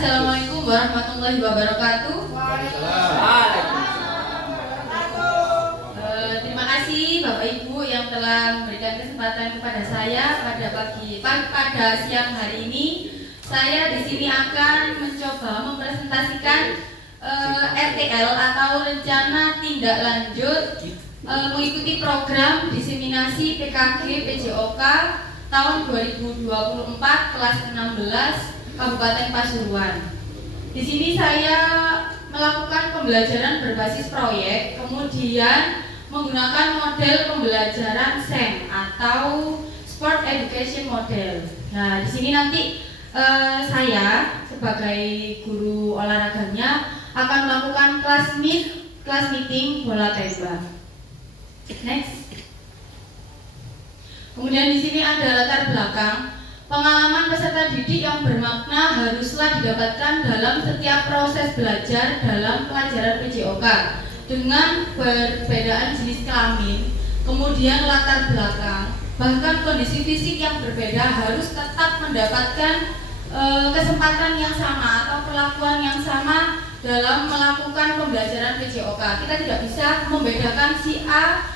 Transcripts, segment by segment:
Assalamualaikum warahmatullahi wabarakatuh. Terima kasih Bapak Ibu yang telah memberikan kesempatan kepada saya pada siang hari ini. Saya di sini akan mencoba mempresentasikan RTL atau Rencana Tindak Lanjut mengikuti program diseminasi PKG PJOK tahun 2024 kelas 16 Kabupaten Pasuruan. Di sini saya melakukan pembelajaran berbasis proyek, kemudian menggunakan model pembelajaran SEM atau Sport Education Model. Nah, di sini nanti saya sebagai guru olahraganya akan melakukan class meeting bola tembak. Next. Kemudian di sini ada latar belakang. Pengalaman peserta didik yang bermakna haruslah didapatkan dalam setiap proses belajar dalam pelajaran PJOK dengan perbedaan jenis kelamin, kemudian latar belakang, bahkan kondisi fisik yang berbeda harus tetap mendapatkan kesempatan yang sama atau perlakuan yang sama dalam melakukan pembelajaran PJOK. Kita tidak bisa membedakan si A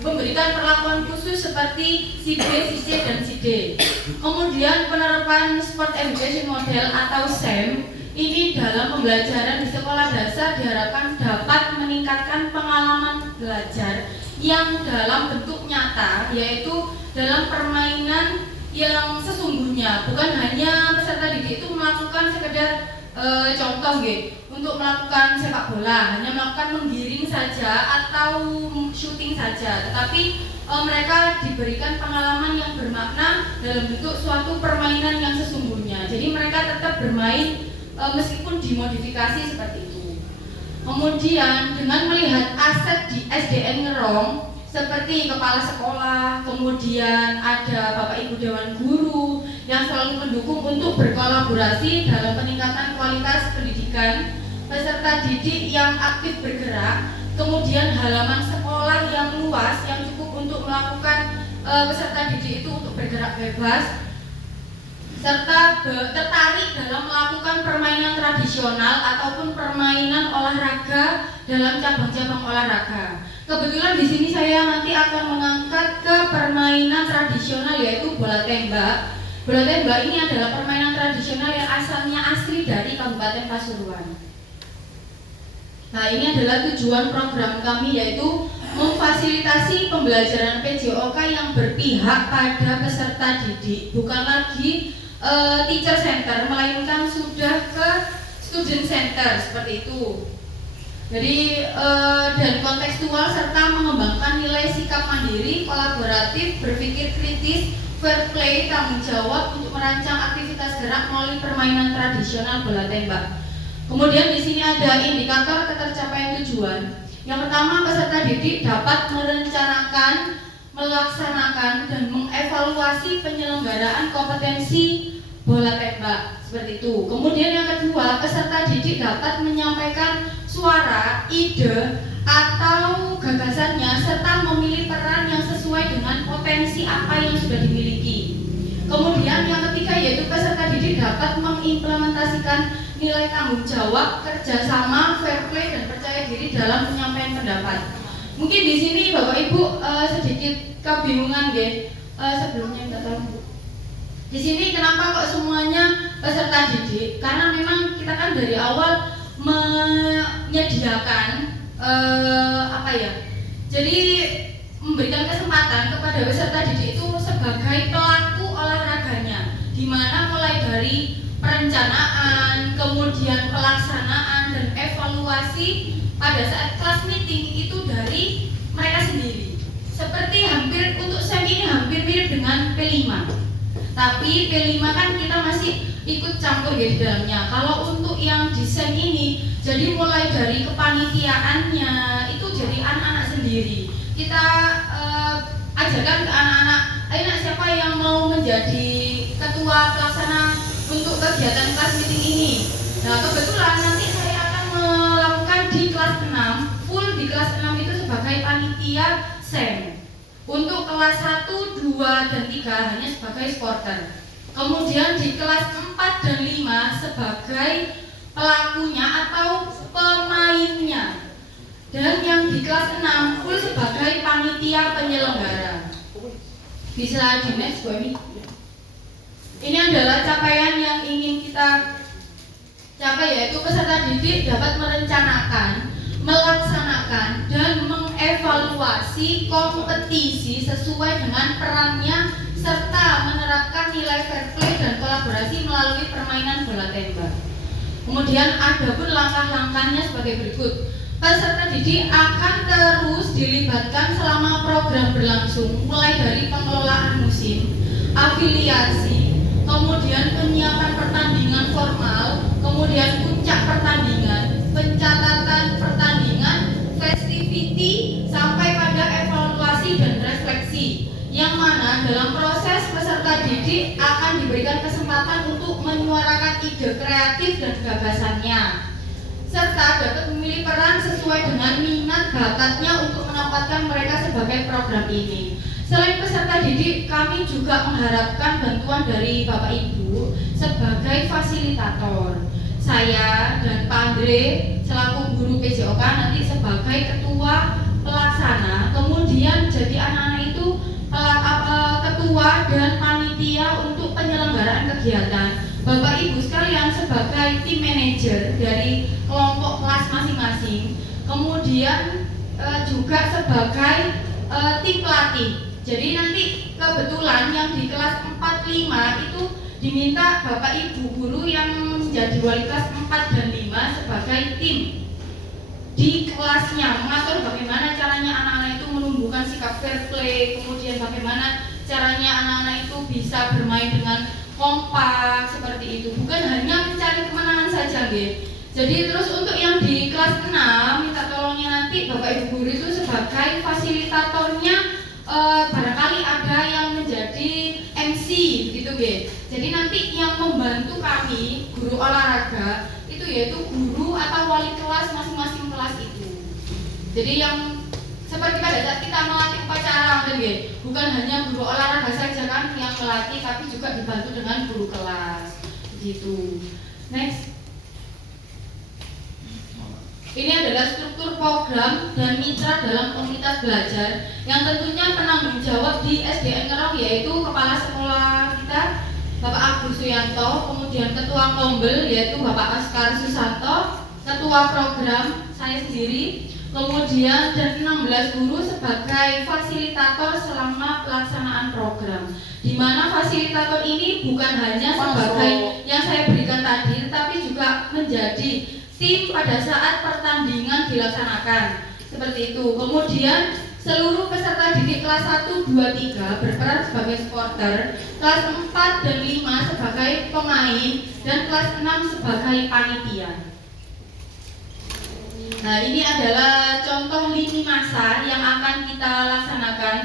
memberikan perlakuan khusus seperti si B, si C, dan si D. Kemudian penerapan Sport Education Model atau SEM ini dalam pembelajaran di sekolah dasar diharapkan dapat meningkatkan pengalaman belajar yang dalam bentuk nyata, yaitu dalam permainan yang sesungguhnya, bukan hanya peserta didik itu melakukan sekedar contoh untuk melakukan sepak bola, hanya melakukan menggiring saja atau shooting saja, tetapi mereka diberikan pengalaman yang bermakna dalam bentuk suatu permainan yang sesungguhnya. Jadi mereka tetap bermain meskipun dimodifikasi seperti itu. Kemudian dengan melihat aset di SDN Ngerong seperti kepala sekolah, kemudian ada Bapak Ibu Dewan Guru yang selalu mendukung untuk berkolaborasi dalam peningkatan kualitas pendidikan, peserta didik yang aktif bergerak, kemudian halaman sekolah yang luas yang cukup untuk melakukan peserta didik itu untuk bergerak bebas, serta tertarik dalam melakukan permainan tradisional ataupun permainan olahraga dalam cabang-cabang olahraga. Kebetulan di sini saya nanti akan mengangkat ke permainan tradisional yaitu bola tembak. Bola tembak ini adalah permainan tradisional yang asalnya asli dari Kabupaten Pasuruan. Nah, ini adalah tujuan program kami yaitu memfasilitasi pembelajaran PJOK yang berpihak pada peserta didik, bukan lagi teacher center, melainkan sudah ke student center seperti itu. Jadi dan kontekstual serta mengembangkan nilai sikap mandiri, kolaboratif, berpikir kritis, fair play, tanggung jawab untuk merancang aktivitas gerak melalui permainan tradisional bola tembak. Kemudian di sini ada indikator ketercapaian tujuan. Yang pertama, peserta didik dapat merencanakan, melaksanakan, dan mengevaluasi penyelenggaraan kompetensi bola tembak seperti itu. Kemudian yang kedua, peserta didik dapat menyampaikan suara, ide, atau gagasannya serta memilih peran yang sesuai dengan potensi apa yang sudah dimiliki. Kemudian yang ketiga yaitu peserta didik dapat mengimplementasikan nilai tanggung jawab, kerjasama, fair play, dan percaya diri dalam penyampaian pendapat. Mungkin di sini Bapak Ibu sedikit kebingungan sebelumnya minta tolong Bu. Di sini kenapa kok semuanya peserta didik? Karena memang kita kan dari awal menyediakan jadi memberikan kesempatan kepada peserta didik itu sebagai pelaku olahraganya, di mana mulai dari perencanaan, kemudian pelaksanaan dan evaluasi pada saat kelas meeting itu dari mereka sendiri. Seperti untuk SEM ini hampir mirip dengan P5. Tapi P5 kan kita masih ikut campur di dalamnya. Kalau untuk yang desain ini, jadi mulai dari kepanitiaannya itu jadi anak-anak sendiri. Kita ajarkan ke anak-anak, ayo siapa yang mau menjadi ketua pelaksana untuk kegiatan kelas meeting ini. Nah, kebetulan nanti saya akan melakukan di kelas 6, full di kelas 6 itu sebagai panitia SEM. Untuk kelas 1, 2, dan 3 hanya sebagai supporter. Kemudian di kelas 4 dan 5 sebagai pelakunya atau pemainnya. Dan yang di kelas 6 full sebagai panitia penyelenggara. Bisa di next Bu Emi. Ini adalah capaian yang ingin kita capai, yaitu peserta didik dapat merencanakan, melaksanakan, dan mengevaluasi kompetisi sesuai dengan perannya serta menerapkan nilai fair play dan kolaborasi melalui permainan bola tembak. Kemudian ada pun langkah-langkahnya sebagai berikut. Peserta didik akan terus dilibatkan selama program berlangsung, mulai dari pengelolaan musim, afiliasi, kemudian penyiapan pertandingan formal, kemudian puncak pertandingan, pencatatan pertandingan, festivity, sampai pada evaluasi dan refleksi, yang mana dalam proses peserta didik akan diberikan kesempatan untuk menyuarakan ide kreatif dan gagasannya, serta dapat memilih peran sesuai dengan minat bakatnya untuk menempatkan mereka sebagai program ini. Selain peserta didik, kami juga mengharapkan bantuan dari Bapak Ibu sebagai fasilitator. Saya dan Pak Andre selaku guru PJOK nanti sebagai ketua pelaksana, kemudian jadi anak-anak itu ketua dan panitia untuk penyelenggaraan kegiatan. Bapak Ibu sekalian sebagai tim manajer dari kelompok kelas masing-masing, kemudian juga sebagai tim pelatih. Jadi nanti kebetulan yang di kelas 4-5 itu diminta Bapak Ibu guru yang menjadi wali kelas 4 dan 5 sebagai tim di kelasnya, mengatur bagaimana caranya anak-anak itu menumbuhkan sikap fair play, kemudian bagaimana caranya anak-anak itu bisa bermain dengan kompak seperti itu, bukan hanya mencari kemenangan saja, nggih. Jadi terus untuk yang di kelas 6 minta tolongnya nanti Bapak Ibu guru itu sebagai fasilitatornya, barangkali ada yang menjadi MC gitu, nggih. Jadi nanti yang membantu kami guru olahraga itu yaitu guru atau wali kelas masing-masing kelas itu. Jadi yang seperti pada saat kita melatih upacara, bukan hanya guru olahraga saja kan yang melatih, tapi juga dibantu dengan guru kelas, gitu. Next, ini adalah struktur program dan mitra dalam komunitas belajar yang tentunya penanggung jawab di SDN Ngerong yaitu kepala sekolah kita Bapak Agus Suyanto, kemudian ketua Kombel yaitu Bapak Askar Susanto, ketua program saya sendiri. Kemudian dan 16 guru sebagai fasilitator selama pelaksanaan program, di mana fasilitator ini bukan hanya sebagai yang saya berikan tadi, tetapi juga menjadi tim pada saat pertandingan dilaksanakan seperti itu. Kemudian seluruh peserta didik kelas 1, 2, 3 berperan sebagai supporter, kelas 4 dan 5 sebagai pemain, dan kelas 6 sebagai panitia. Nah, ini adalah contoh lini masa yang akan kita laksanakan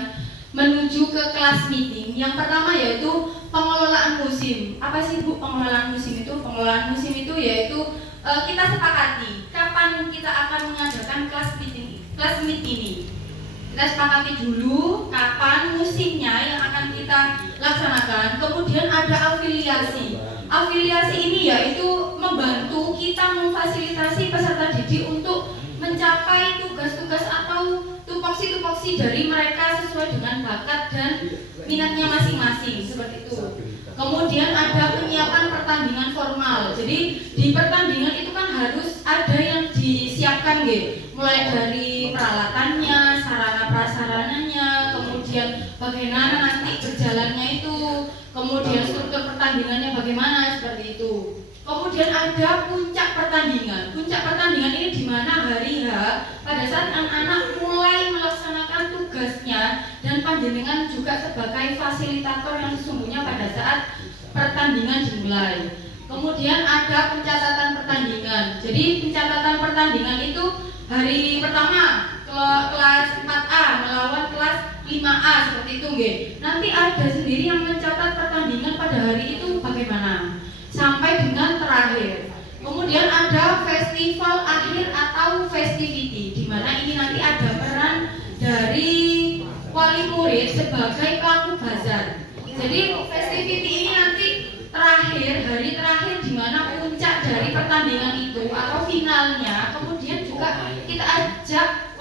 menuju ke kelas meeting. Yang pertama yaitu pengelolaan musim. Apa sih Bu pengelolaan musim itu? Pengelolaan musim itu yaitu kita sepakati kapan kita akan mengadakan kelas meet ini. Kita sepakati dulu kapan musimnya yang akan kita laksanakan. Kemudian ada afiliasi. Afiliasi ini yaitu membantu kita memfasilitasi peserta didik untuk mencapai tugas-tugas atau tupoksi-tupoksi dari mereka sesuai dengan bakat dan minatnya masing-masing seperti itu. Kemudian ada penyiapan pertandingan formal. Jadi di pertandingan itu kan harus ada yang disiapkan, gitu. Mulai dari peralatannya, sarana prasarananya, kemudian bagaimana nanti berjalannya itu, kemudian struktur pertandingannya bagaimana seperti itu. Kemudian ada puncak pertandingan. Puncak pertandingan ini di mana hari H pada saat anak-anak mulai melaksanakan tugasnya dan panjenengan juga sebagai fasilitator yang sesungguhnya pada saat pertandingan dimulai. Kemudian ada pencatatan pertandingan. Jadi pencatatan pertandingan itu hari pertama kelas 4A melawan kelas 5A seperti itu, nggih. Nanti ada sendiri yang mencatat pertandingan pada hari itu bagaimana sampai dengan terakhir. Kemudian ada festival akhir atau festivity, di mana ini nanti ada peran dari wali murid sebagai pelaku bazar. Jadi festivity ini nanti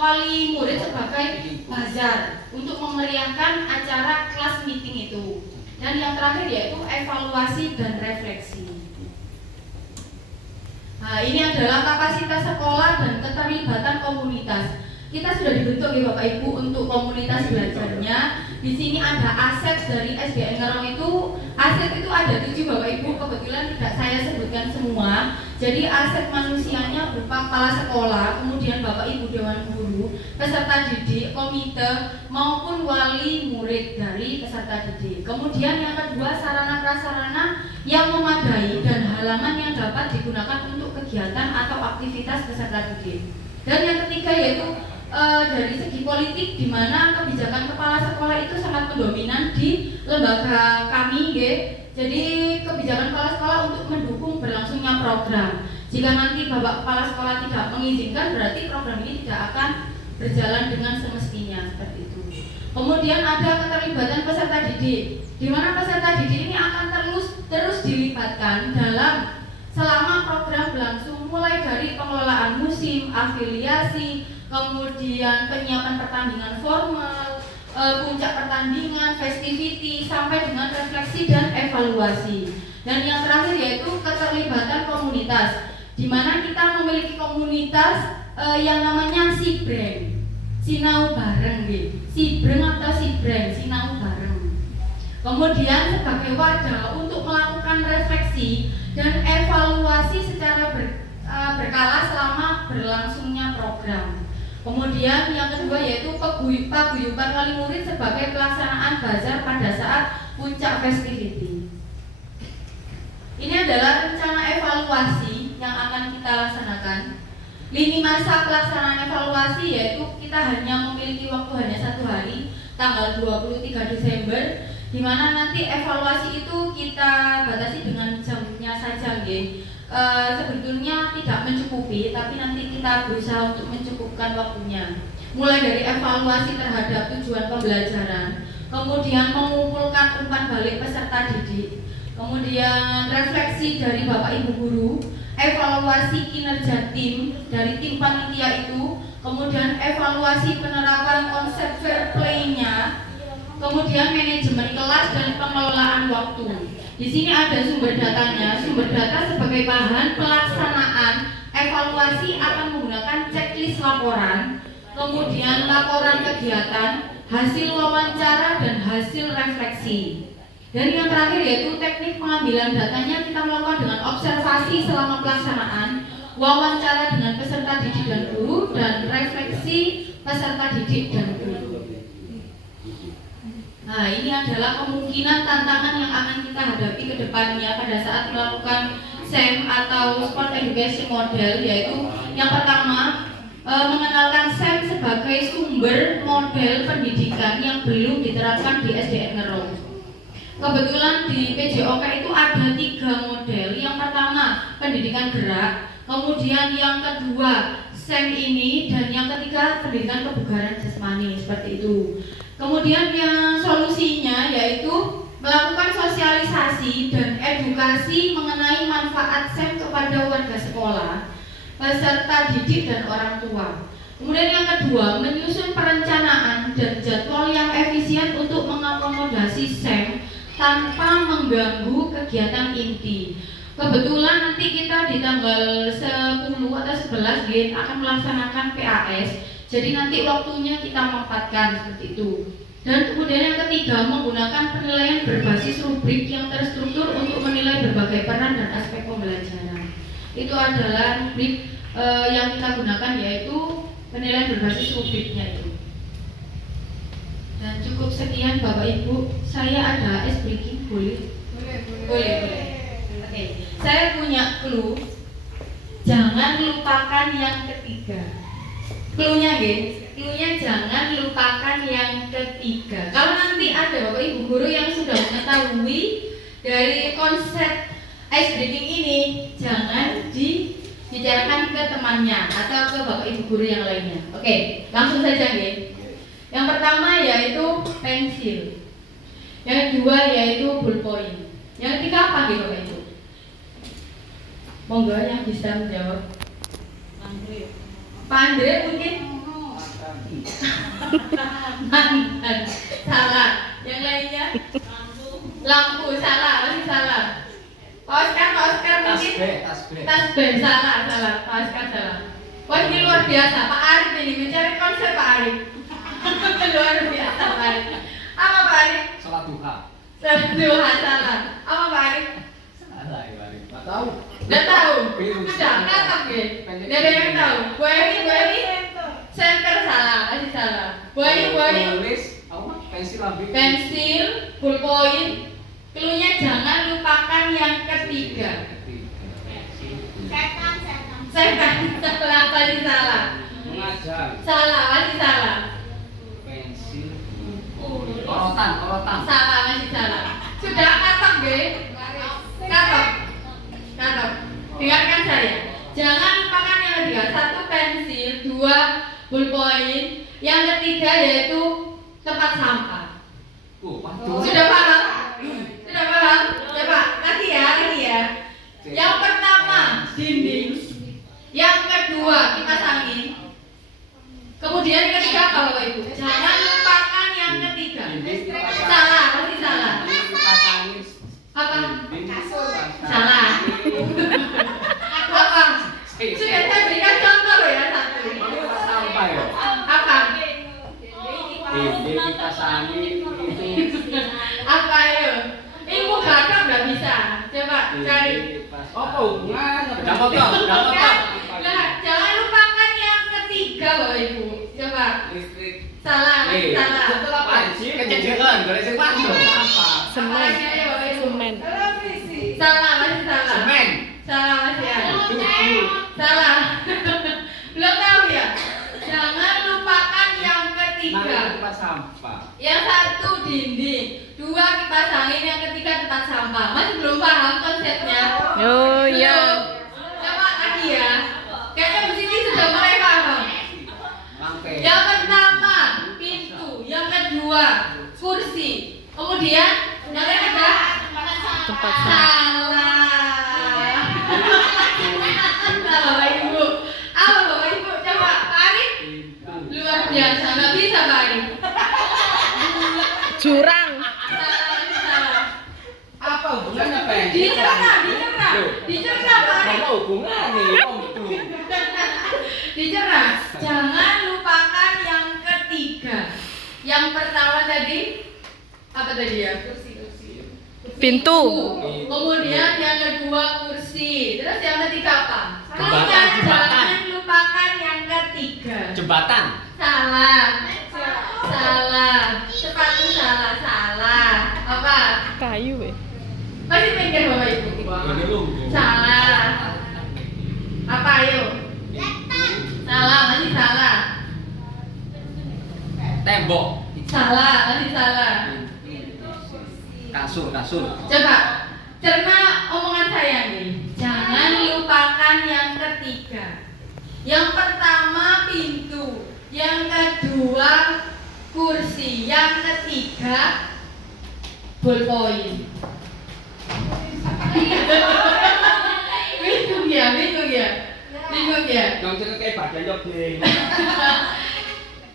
wali murid sebagai bazar untuk memeriahkan acara kelas meeting itu. Dan yang terakhir yaitu evaluasi dan refleksi. Nah, ini adalah kapasitas sekolah dan keterlibatan komunitas. Kita sudah dibentuk ya Bapak Ibu untuk komunitas belajarnya. Di sini ada aset dari SDN Ngerong itu. Aset itu ada 7 Bapak Ibu. Kebetulan tidak saya sebutkan semua. Jadi aset manusianya berupa kepala sekolah, kemudian Bapak Ibu Dewan Guru, peserta didik, komite, maupun wali murid dari peserta didik. Kemudian yang kedua, sarana prasarana yang memadai dan halaman yang dapat digunakan untuk kegiatan atau aktivitas peserta didik. Dan yang ketiga yaitu dari segi politik, di mana kebijakan kepala sekolah itu sangat mendominan di lembaga kami, Jadi kebijakan kepala sekolah untuk mendukung berlangsungnya program. Jika nanti Bapak Kepala Sekolah tidak mengizinkan, berarti program ini tidak akan berjalan dengan semestinya, seperti itu. Kemudian ada keterlibatan peserta didik, di mana peserta didik ini akan terus dilibatkan dalam selama program berlangsung, mulai dari pengelolaan musim, afiliasi, kemudian penyiapan pertandingan formal, puncak pertandingan, festivity, sampai dengan refleksi dan evaluasi. Dan yang terakhir yaitu keterlibatan komunitas, di mana kita memiliki komunitas yang namanya Sibreng, Sinau Bareng, Sibreng atau Sibreng, Sinau Bareng. Kemudian sebagai wadah untuk melakukan refleksi dan evaluasi secara berkala selama berlangsungnya program. Kemudian yang kedua yaitu paguyuban wali murid sebagai pelaksanaan bazar pada saat puncak festivity. Ini adalah rencana evaluasi yang akan kita laksanakan. Lini masa pelaksanaan evaluasi yaitu kita hanya memiliki waktu hanya 1 hari, tanggal 23 Desember, di mana nanti evaluasi itu kita batasi dengan jamnya saja, sebetulnya tidak mencukupi, tapi nanti kita berusaha untuk mencukupkan waktunya. Mulai dari evaluasi terhadap tujuan pembelajaran, kemudian mengumpulkan umpan balik peserta didik, kemudian refleksi dari Bapak Ibu Guru, evaluasi kinerja tim dari tim panitia itu, kemudian evaluasi penerapan konsep fair play-nya, kemudian manajemen kelas dan pengelolaan waktu. Di sini ada sumber datanya. Sumber data sebagai bahan pelaksanaan evaluasi akan menggunakan checklist laporan, kemudian laporan kegiatan, hasil wawancara dan hasil refleksi. Dan yang terakhir yaitu teknik pengambilan datanya kita melakukan dengan observasi selama pelaksanaan, wawancara dengan peserta didik dan guru, dan refleksi peserta didik dan guru. Nah, ini adalah kemungkinan tantangan yang akan kita hadapi ke depannya pada saat melakukan SEM atau Sport Education Model, yaitu yang pertama mengenalkan SEM sebagai sumber model pendidikan yang belum diterapkan di SDN Ngerong. Kebetulan di PJOK itu ada 3 model. Yang pertama pendidikan gerak, kemudian yang kedua SEM ini, dan yang ketiga pendidikan kebugaran jasmani, seperti itu. Kemudian yang solusinya yaitu melakukan sosialisasi dan edukasi mengenai manfaat SEM kepada warga sekolah, peserta didik dan orang tua. Kemudian yang kedua, menyusun perencanaan dan jadwal yang efisien untuk mengakomodasi SEM tanpa mengganggu kegiatan inti. Kebetulan nanti kita di tanggal 10 atau 11 akan melaksanakan PAS. Jadi nanti waktunya kita mempatkan seperti itu. Dan kemudian yang ketiga, menggunakan penilaian berbasis rubrik yang terstruktur untuk menilai berbagai peran dan aspek pembelajaran. Itu adalah rubrik yang kita gunakan, yaitu penilaian berbasis rubriknya itu. Dan cukup sekian Bapak Ibu. Saya ada ice breaking, boleh? Boleh. Oke. Saya punya clue. Jangan lupakan yang ketiga. Clue-nya jangan lupakan yang ketiga. Kalau nanti ada Bapak Ibu guru yang sudah mengetahui dari konsep ice breaking ini, jangan dibicarakan ke temannya atau ke Bapak Ibu guru yang lainnya. Oke, langsung saja Yang pertama yaitu pensil. Yang kedua yaitu ballpoint. Yang ketiga apa Bapak Ibu? Monggo yang bisa menjawab. Pak Andre mungkin? Mantan. Salah. Yang lainnya? Lampu. Salah. Masih salah. Pak Oscar mungkin? Tas B. Salah. Pak Oscar salah. Wah, ini luar biasa. Pak Arif ini mencari konsep Pak Arif. Luar biasa Pak Arif. Apa Pak Arif? Salat duha. Salat duha. Salah. Apa Pak Arif? Salah ya, Arif. Nggak tahu. Nggak tahu. Sudah kakak ya. Nggak ada yang tahu. Bu Eni. Center salah. Masih salah. Bu Eni. Tulis apa? Pensil lambing. Pensil, ballpoint. Cluenya jangan lupakan yang ketiga. Setan. Salah. Masih salah. Mengajar. Salah. Masih salah. Pensil. Korotan. Salah. Masih salah. Sudah katok nggih? Katok. Dengarkan saya. Jangan lupakan yang ketiga. 1 pensil, 2 ballpoint. Yang ketiga yaitu tempat sampah. Sudah paham? Coba lagi ya. Yang pertama dinding. Yang kedua kipas angin. Kemudian yang ketiga apa Bapak Ibu? Jangan lupakan yang ketiga. Salah, masih salah. Apa? Salah. Apa? Sudah saya berikan contoh loh ya satu. Sampah ya. Apa? Kipas angin itu. Apa ya? Ilmu gagap nggak bisa. Coba cari. Apa hubungannya? Udah motor. Nah, jangan lupakan yang ketiga Bapak Ibu. Coba. Listrik. Salah. Betul apa sih? Kecederan, goreng sing masuk. Semen. Salah, masih salah. Semen. Salah, masih ya. Tujuh. Salah. Belum tahu ya? Jangan lupakan yang ketiga. Tempat sampah. Yang satu dinding, 2 kipas angin, yang ketiga tempat sampah. Masih belum paham konsepnya? Oh iya. Coba lagi ya. Kayaknya di sini sudah mulai paham. Langkai. Yang pertama pintu, yang kedua kursi, kemudian yang ketiga Tempat sampah. salah. Bapak Ibu. Apa Bapak Ibu? Coba Pak Arif. Luar biasa, nggak bisa Pak Arif. Jurang. Salah. Apa hubungannya pensil? Dicerna Pak Arif. Apa hubungannya? Dicerna. Jangan lupakan yang ketiga. Yang pertama tadi apa tadi ya? Pintu. Kemudian yang kedua kursi. Terus yang ketiga apa? Jembatan. Jangan lupakan yang ketiga. Jembatan. Salah. Sepatu salah. Apa? Kayu Masih mikir Bapak Ibu? Salah. Apa ayo? Salah, masih salah. Tembok. Salah, masih salah. Kasur. Coba cerna omongan saya nih. Jangan lupakan yang ketiga. Yang pertama pintu, yang kedua kursi, yang ketiga ballpoint. Bingung ya. Yang cerita kayak badan yo ding.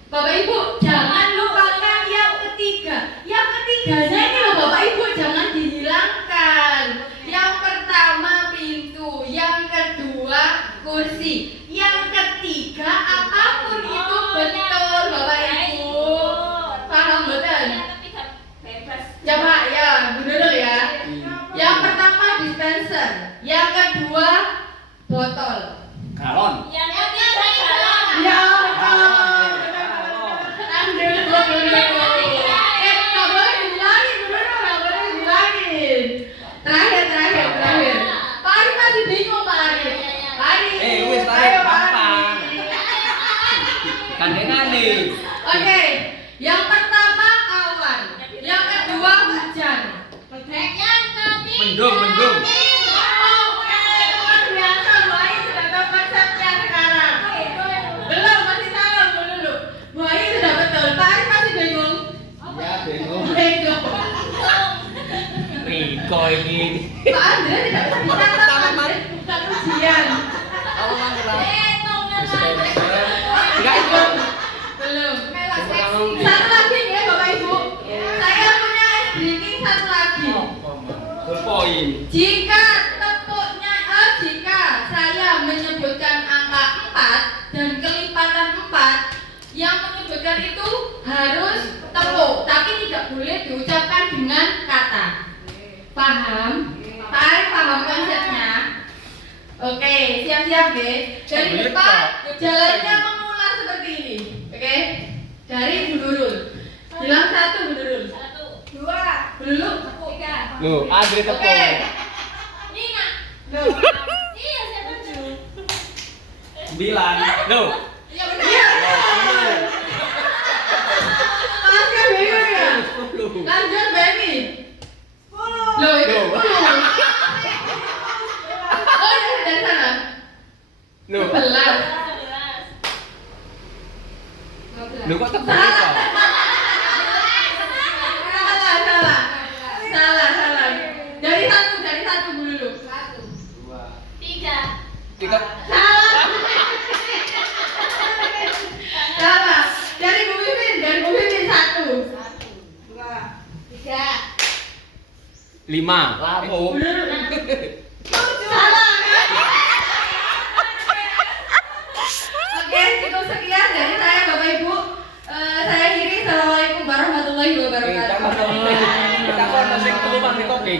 Bapak Ibu, jangan lupakan yang ketiga. Yang ketiganya ini loh Bapak Ibu, jangan dihilangkan. Yang pertama pintu, yang kedua kursi, yang ketiga apapun itu betul Bapak Ibu. Paham betul? Coba ya, dulu ya. Yang pertama dispenser, yang kedua botol. Galon. Ya Allah. Terakhir. Pak Arif masih bingung Pak Arif. Wis tarik gampang. Kandengane. Oke, yang pertama awan, yang kedua hujan. Mendung. Oke, luar biasa Bu Ai sudah tahu konsepnya sekarang. Belum, masih salah dulu. Bu Ai sudah betul. Pak Arif masih bingung. Ya bingung. Riko ini. Pak Andre tidak bisa dicatat. Bukan ujian. Enggak ikut. Belum. harus tepuk, tapi tidak boleh diucapkan dengan kata. Paham? Pak Arif paham konsepnya? Oke, siap-siap ya. Dari depan jalannya mengular seperti ini. Oke? Dari Bu Nurul. Bilang 1 Bu Nurul. 2 Bu Nurul. 3. Loh, Andre tepung. Oke. Nina. Loh. Iya, siapa dulu? 9. Loh. Iya benar. Iya. Masih bingung ya? Lanjut Baby. 10. Loh, itu 10. Oh, ini dari sana. Loh. 11. Loh kok tepung Salah. itu? Salah. Dari satu dulu. 3. Salah. Dari Bu Mimin 1. 2. 3. 5. Lapo. Salah. Oke, cukup sekian dari saya Bapak Ibu. Saya akhiri. Assalamualaikum warahmatullahi wabarakatuh. Kita kok nasi keluar di kopi.